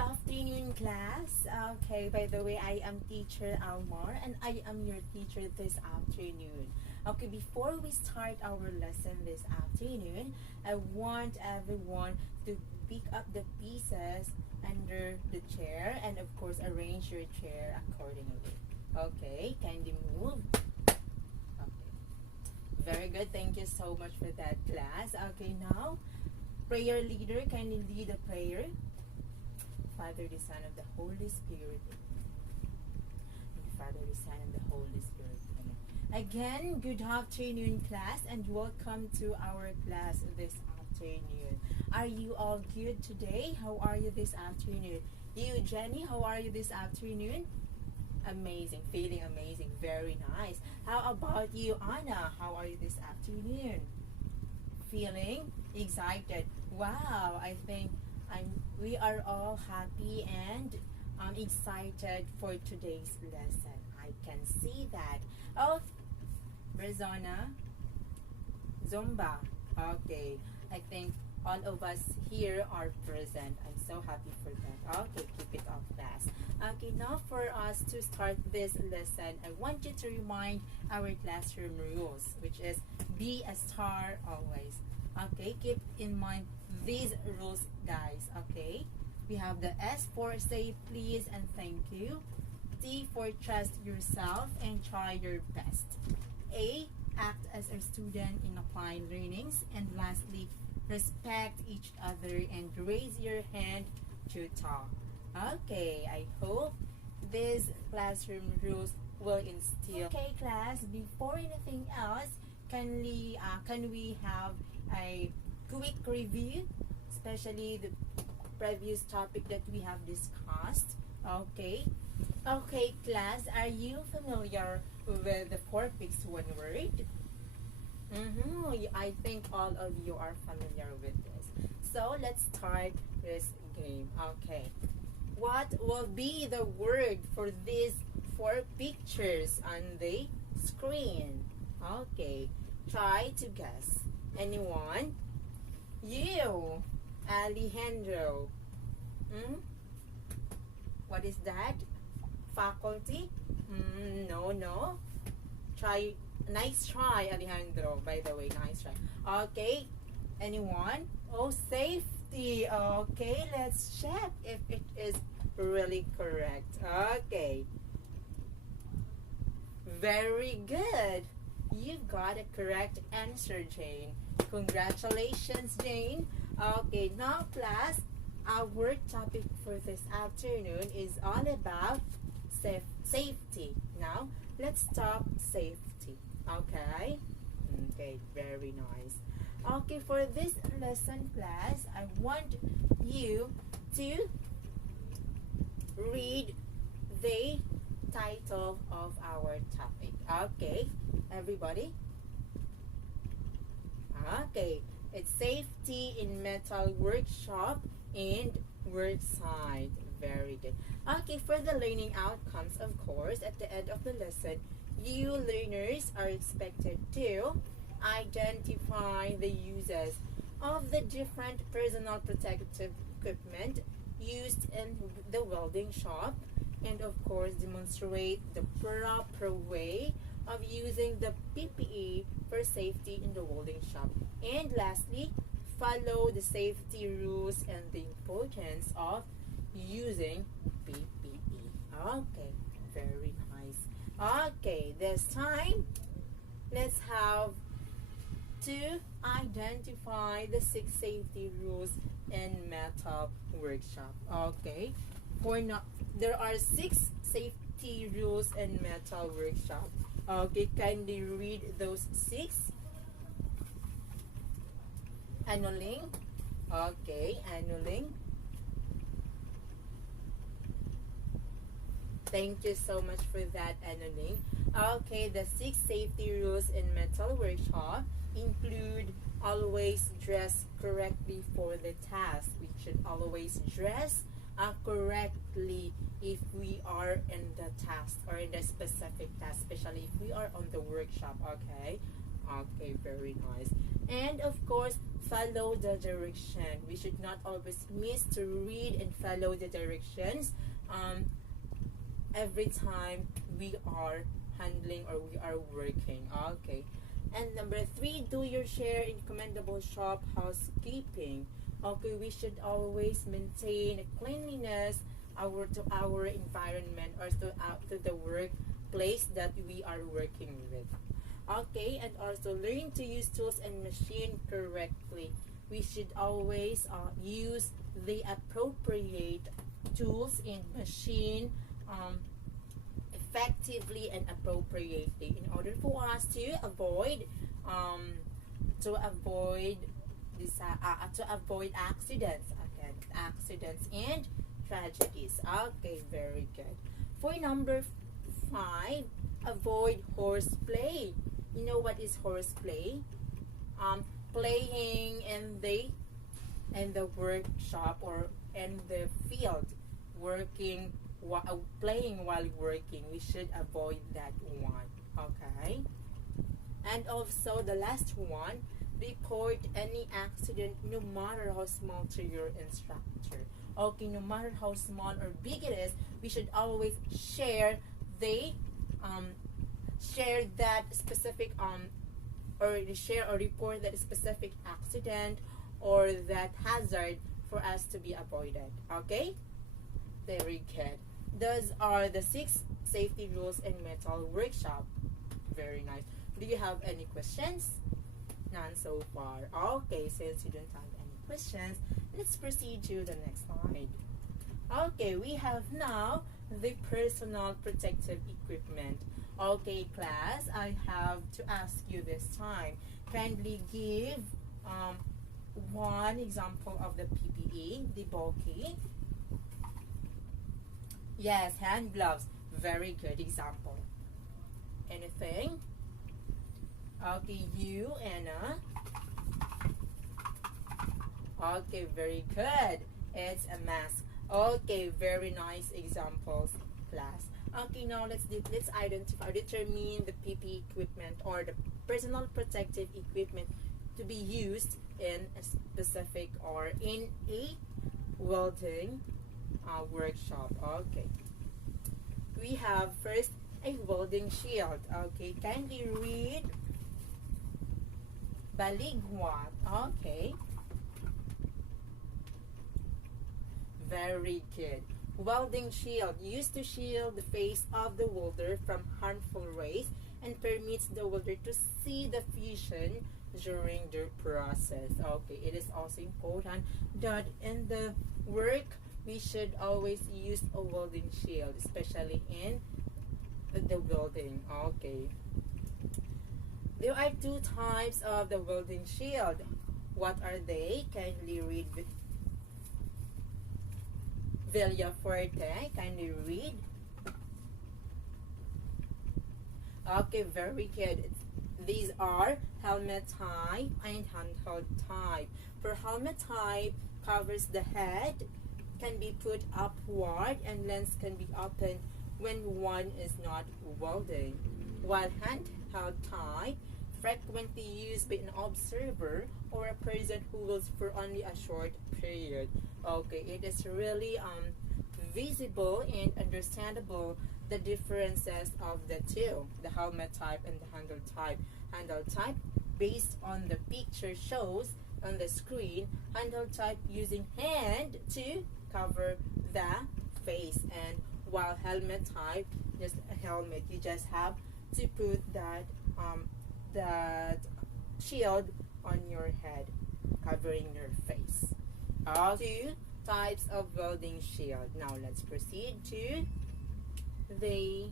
afternoon, class. Okay, by the way, I am teacher Almar and I am your teacher this afternoon. Okay, before we start our lesson this afternoon, I want everyone to pick up the pieces under the chair and of course arrange your chair accordingly. Okay, kindly move. Okay. Very good. Thank you so much for that, class. Okay, now prayer leader, kindly lead the prayer. Father, the Son, of the Holy Spirit. And the Father, the Son, and the Holy Spirit. Amen. Again, good afternoon, class, and welcome to our class this afternoon. Are you all good today? How are you this afternoon? You, Jenny, how are you this afternoon? Amazing, feeling amazing, very nice. How about you, Anna? How are you this afternoon? Feeling excited. Wow, I think we are all happy and excited for today's lesson. I can see that. Oh, Brazona, Zumba. Okay, I think all of us here are present. I'm so happy for that. Okay, keep it up, class. Okay, now for us to start this lesson, I want you to remind our classroom rules, which is be a star always. Okay, keep in mind these rules, guys. Okay, we have the S for say please and thank you. T for trust yourself and try your best. A, act as a student in applied learnings. And lastly, respect each other and raise your hand to talk. Okay, I hope these classroom rules will instill. Okay, class, before anything else, can we have a quick review, especially the previous topic that we have discussed? Okay. Okay, class, are you familiar with the 4 picks 1 word? I think all of you are familiar with this. So let's start this game. Okay. What will be the word for these 4 pictures on the screen? Okay. Try to guess. Anyone? You, Alejandro. What is that? Faculty? No. Try. Nice try, Alejandro. By the way, nice try. Okay. Anyone? Oh, safety. Okay, let's check if it is really correct. Okay. Very good. You've got a correct answer, Jane. Congratulations, Jane. Okay, now class, our topic for this afternoon is all about safety. Now, let's talk safety. Okay? Okay, very nice. Okay, for this lesson, class, I want you to read the title of our topic. Okay, everybody? Okay, it's safety in metal workshop and work site. Very good. Okay, for the learning outcomes, of course, at the end of the lesson, you learners are expected to identify the uses of the different personal protective equipment used in the welding shop, and of course demonstrate the proper way of using the PPE for safety in the welding shop. And lastly, follow the safety rules and the importance of using PPE. Okay, very nice. Okay, this time, let's have to identify the 6 safety rules in metal workshop. Okay, there are 6 safety rules in metal workshop. Okay, kindly read those 6. Annuling. Okay, annuling. Thank you so much for that, Annuling. Okay, the 6 safety rules in metal workshop include always dress correctly for the task. We should always dress correctly if we are in the task or in the specific task, especially if we are on the workshop. Okay, Okay, very nice. And of course, follow the direction. We should not always miss to read and follow the directions every time we are handling or we are working. Okay. And number three, do your share in commendable shop housekeeping. Okay, we should always maintain cleanliness our environment or to the workplace that we are working with. Okay, and also learn to use tools and machine correctly. We should always use the appropriate tools and machine effectively and appropriately in order for us um, to avoid to avoid accidents, okay, accidents and tragedies. Okay, very good. For number five, avoid horseplay. You know what is horseplay? Playing in the workshop or in the field, working playing while working. We should avoid that one. Okay. And also the last one, report any accident no matter how small to your instructor. Okay, no matter how small or big it is, we should always share the share that specific or share or report that specific accident or that hazard for us to be avoided. Okay? Very good. Those are the 6 safety rules in metal workshop. Very nice. Do you have any questions? None so far. Okay, since you don't have any questions, let's proceed to the next slide. Okay, we have now the personal protective equipment. Okay, class, I have to ask you this time. Kindly give one example of the PPE, the bulky. Yes, hand gloves. Very good example. Anything? Okay, you, Anna. Okay, very good. It's a mask. Okay, very nice examples, class. Okay, now let's identify, determine the PPE equipment or the personal protective equipment to be used in a specific or in a welding workshop. Okay, we have first a welding shield. Okay, kindly read baligwat. Okay, very good. Welding shield used to shield the face of the welder from harmful rays and permits the welder to see the fusion during the process. Okay, it is also important that in the work we should always use a welding shield, especially in the welding. Okay, there are 2 types of the welding shield. What are they? Kindly read Villaforte. Kindly read. Okay, very good. These are helmet type and handheld type. For helmet type, covers the head, can be put upward, and lens can be opened when one is not welding. While handheld type, frequently used by an observer or a person who wilds for only a short period. Okay, it is really visible and understandable the differences of the two, the helmet type and the handle type. Handle type, based on the picture shows on the screen, handle type using hand to cover the face, and while helmet type, just a helmet, you just have to put that shield on your head, covering your face. All 2 types of welding shield. Now let's proceed to the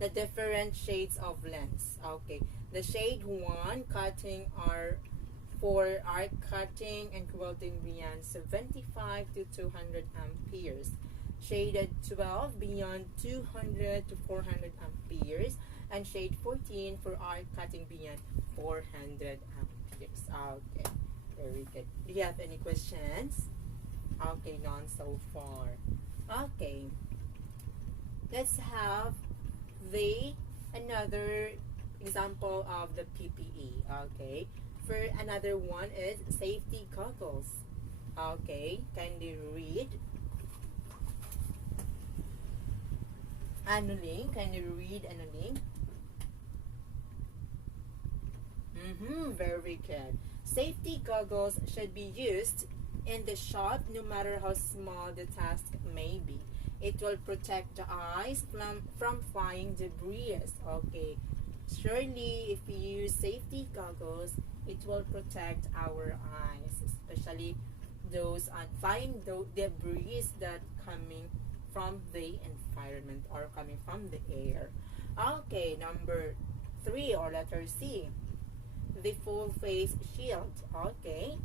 the different shades of lens. Okay, the shade 1 cutting are for arc cutting and welding beyond 75 to 200 amperes. Shaded 12 beyond 200 to 400 amperes, and shade 14 for arc cutting beyond 400 amperes. Okay, very good. Do you have any questions? Okay, none so far. Okay, let's have the another example of the PPE. Okay. For another one is safety goggles. Okay. Kindly read. Annulling. Kindly read annulling. Very good. Safety goggles should be used in the shop no matter how small the task may be. It will protect the eyes from flying debris. Okay. Surely, if we use safety goggles, it will protect our eyes, especially those flying debris that coming from the environment or coming from the air. Okay, number 3 or letter C, the full face shield. Okay,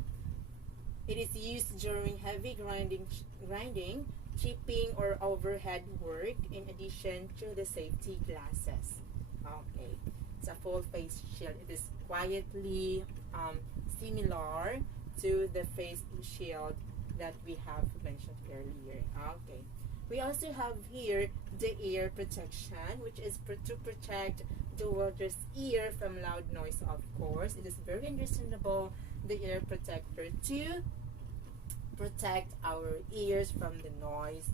it is used during heavy grinding, chipping, or overhead work in addition to the safety glasses. Okay, it's a full face shield. It is quietly similar to the face shield that we have mentioned earlier. Okay. We also have here the ear protection, which is to protect the welder's ear from loud noise, of course. It is very understandable, the ear protector, to protect our ears from the noise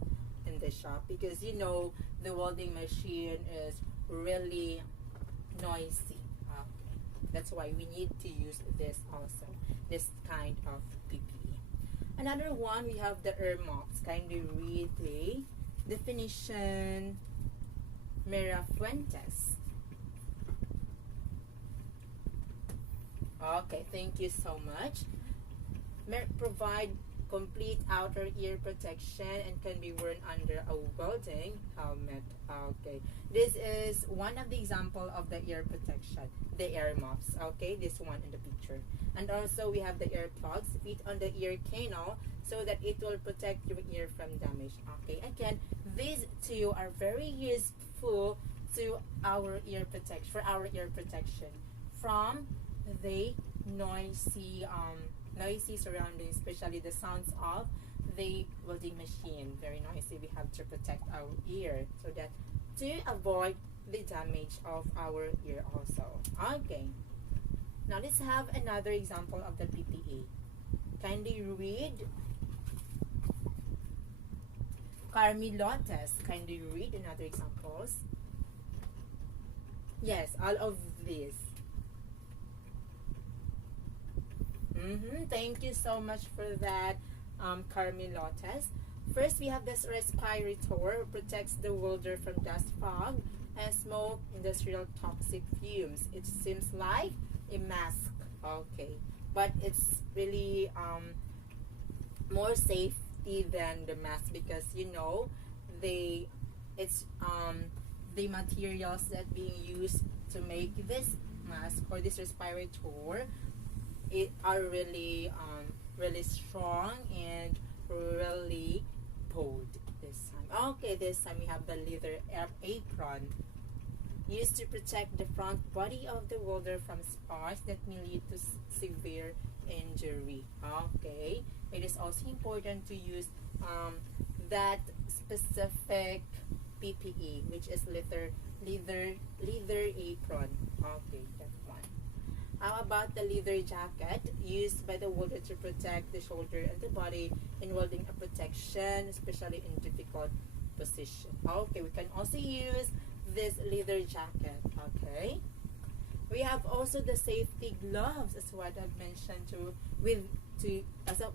in the shop, because you know the welding machine is really noisy. Okay. That's why we need to use this also, this kind of PPE. Another one, we have the earmuffs. Kindly read the definition. Mera Fuentes. Okay, thank you so much. Provide complete outer ear protection and can be worn under a welding helmet. Okay, this is one of the example of the ear protection, the ear muffs. Okay, this one in the picture. And also we have the earplugs fit on the ear canal so that it will protect your ear from damage. Okay, again, these two are very useful to our ear protection, for our ear protection from the noisy surroundings, especially the sounds of the welding machine. Very noisy. We have to protect our ear so that to avoid the damage of our ear also. Okay. Now let's have another example of the PPE. Kindly read. Carmilotes. Kindly read another examples. Yes, all of these. Thank you so much for that, Carmilotes. First, we have this respirator, protects the welder from dust, fog, and smoke, industrial toxic fumes. It seems like a mask. Okay, but it's really more safety than the mask, because you know the materials that being used to make this mask or this respirator, it are really really strong and really bold this time. Okay, this time we have the leather apron, used to protect the front body of the welder from sparks that may lead to severe injury. Okay, it is also important to use that specific PPE, which is leather apron. Okay, that one. How about the leather jacket, used by the welder to protect the shoulder and the body in welding a protection, especially in difficult position. Okay, we can also use this leather jacket. Okay, we have also the safety gloves, as what I've mentioned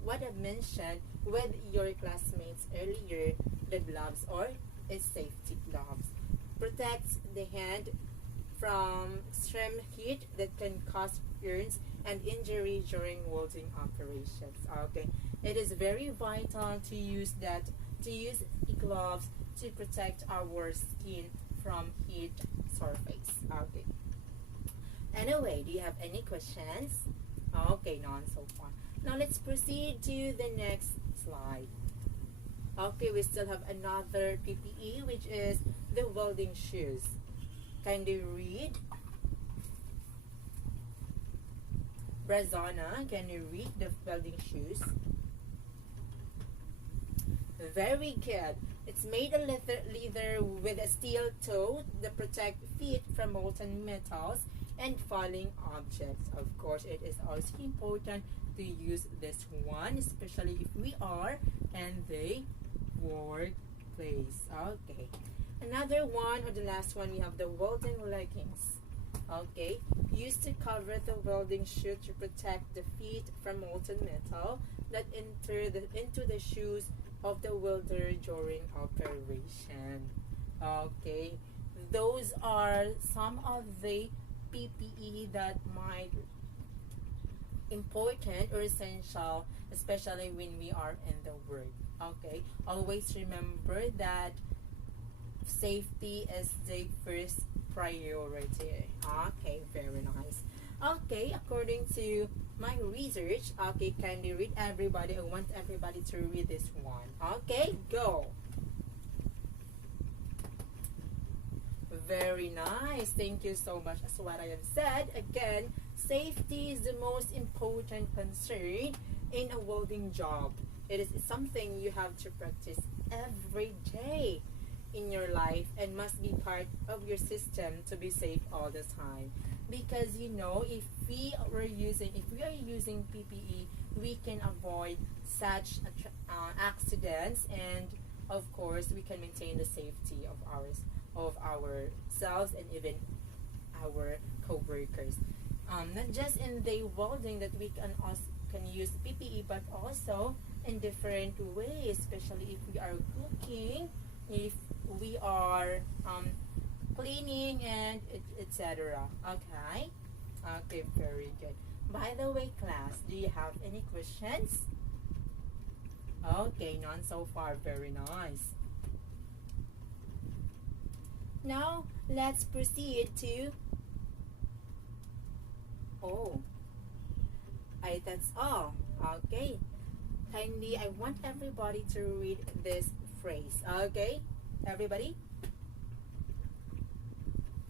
what I've mentioned with your classmates earlier. The gloves, or is safety gloves, protects the hand from extreme heat that can cause burns and injury during welding operations. Okay, it is very vital to use gloves to protect our skin from heat surface. Okay. Anyway, do you have any questions? Okay, none so far. Now let's proceed to the next slide. Okay, we still have another PPE, which is the welding shoes. Kindly read. Brazana, can you read the welding shoes? Very good. It's made of leather with a steel toe that protect feet from molten metals and falling objects. Of course, it is also important to use this one, especially if we are in the workplace. Okay. Another one, or the last one, we have the welding leggings. Okay, used to cover the welding chute to protect the feet from molten metal that enter into the shoes of the welder during operation. Okay, those are some of the PPE that might important or essential, especially when we are in the work. Okay, always remember that safety is the first priority. Okay, very nice. Okay, according to my research, okay, can you read everybody? I want everybody to read this one. Okay, go. Very nice. Thank you so much. As what I have said, again, safety is the most important concern in a welding job. It is something you have to practice every day in your life and must be part of your system to be safe all the time. Because you know, if we are using PPE, we can avoid such accidents, and of course, we can maintain the safety of ourselves and even our co-workers. Not just in the welding that we can use PPE, but also in different ways, especially if we are cooking, if we are cleaning, and etc. Okay. Okay, very good. By the way, class, do you have any questions? Okay, none so far. Very nice. Now let's proceed to that's all. Okay, kindly, I want everybody to read this phrase. Okay, everybody.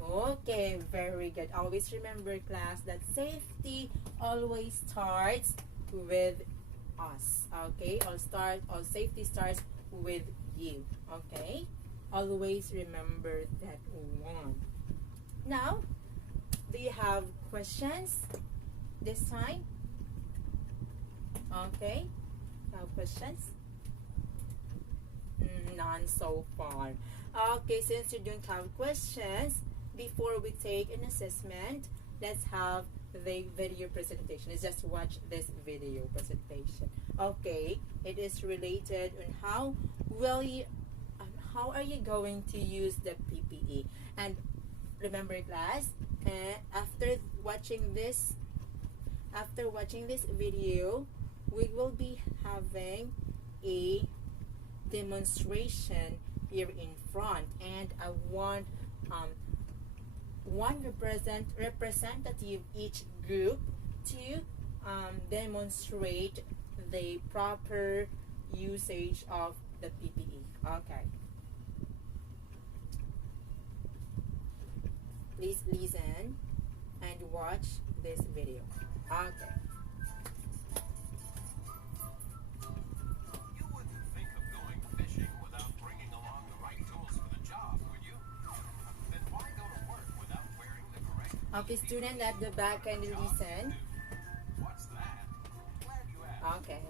Okay, very good. Always remember, class, that safety always starts with us. Okay, all safety starts with you. Okay, always remember that one. Now, do you have questions this time? Okay, no questions? None so far. Okay, since you don't have questions, before we take an assessment, let's have the video presentation. Let's just watch this video presentation. Okay, it is related on how are you going to use the PPE. And remember, class, after watching this video, we will be having a demonstration here in front, and I want one representative each group to demonstrate the proper usage of the PPE. Okay. Please listen and watch this video. Okay. You wouldn't think of going fishing without bringing along the right tools for the job, would you? Then why go to work without wearing the correct Okay, student at the back, can you listen? What's that? Glad you asked. Okay.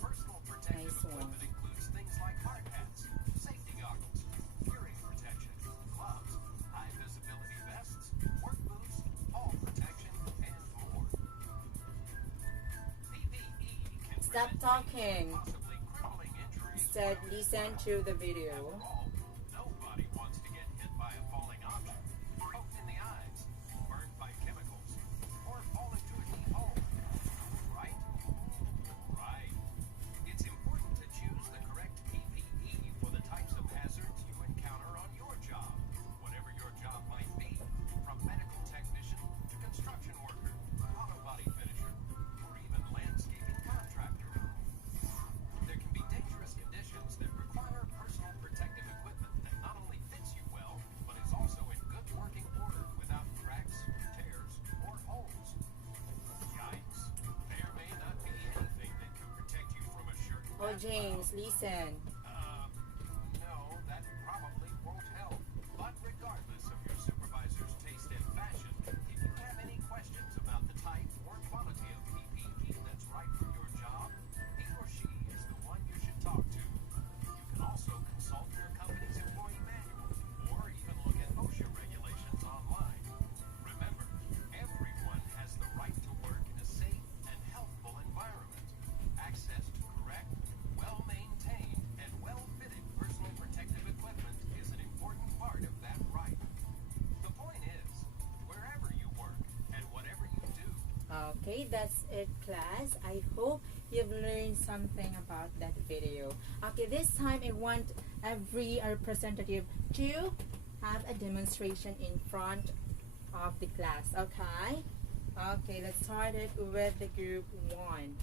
Personal protective Nice one. equipment includes things like hard hats, safety goggles, hearing protection, gloves, high visibility vests, work boots, fall protection, and more. PPE can Stop prevent talking. possibly crippling injuries. Instead, listen to the video. After all, nobody wants to get hit by a falling object, poked in the eyes, burned by chemicals, or fall into a deep hole. Right? Right. It's important to choose the correct PPE for the types of hazards you encounter on your job, whatever your job might be, from medical technician to construction worker, auto body finisher, or even landscaping contractor. There can be dangerous conditions that require personal protective equipment that not only fits you well, but is also in good working order without cracks, tears, or holes. Yikes. There may not be anything that can protect you from a shirt. Oh, James, listen. No. that's it, class. I hope you've learned something about that video. Okay, this time I want every representative to have a demonstration in front of the class. Okay? Okay, let's start it with the group 1.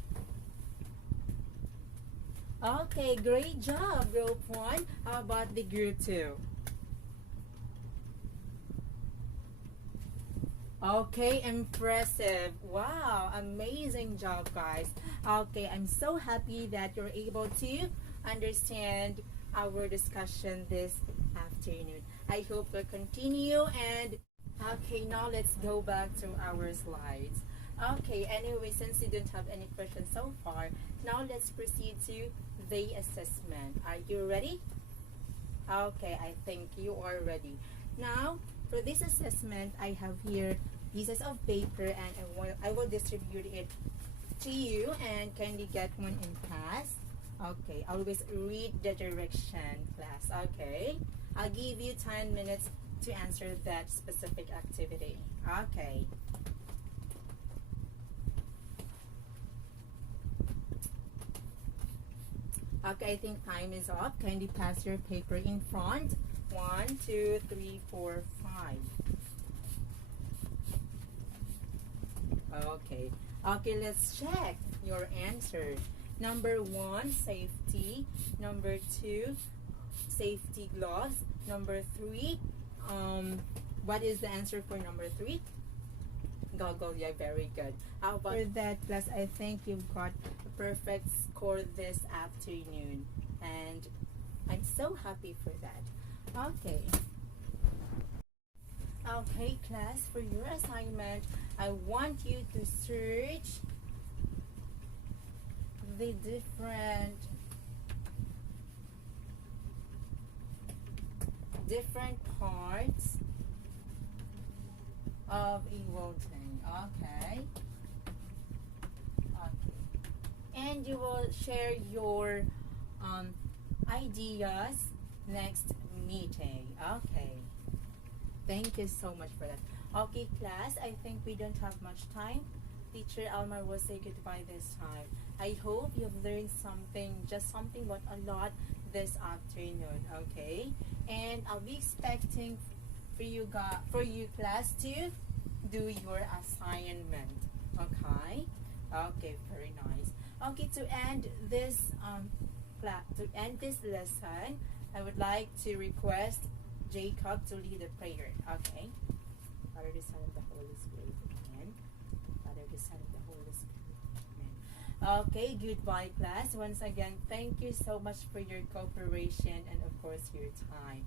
Okay, great job, group 1. How about the group 2? Okay, impressive. Wow, amazing job, guys. Okay, I'm so happy that you're able to understand our discussion this afternoon. I hope we'll continue, and okay, now let's go back to our slides. Okay, anyway, since you don't have any questions so far, now let's proceed to the assessment. Are you ready? Okay, I think you are ready. Now, for this assessment, I have here pieces of paper, and I will distribute it to you, and kindly get one in class. Okay, always read the direction, class. Okay, I'll give you 10 minutes to answer that specific activity. Okay. Okay, I think time is up. Kindly pass your paper in front. 1, 2, 3, 4, 5. Okay. Okay, let's check your answer. Number 1, safety. Number 2, safety gloves. Number 3, what is the answer for number 3? Goggle. Yeah, very good. How about for that, class? I think you've got a perfect score this afternoon, and I'm so happy for that. Okay. Okay, class, for your assignment, I want you to search the different parts of Ewelton. Okay. Okay. And you will share your ideas next meeting. Okay. Thank you so much for that. Okay, class, I think we don't have much time. Teacher Almar will say goodbye this time. I hope you've learned something, just something, but a lot this afternoon. Okay, and I'll be expecting for you class to do your assignment. Okay. Okay, very nice. Okay, to end this lesson, I would like to request Jacob to lead a prayer. Okay. Father, the Son, and the Holy Spirit. Amen. Father, the Son, and the Holy Spirit. Amen. Okay, goodbye, class. Once again, thank you so much for your cooperation and, of course, your time.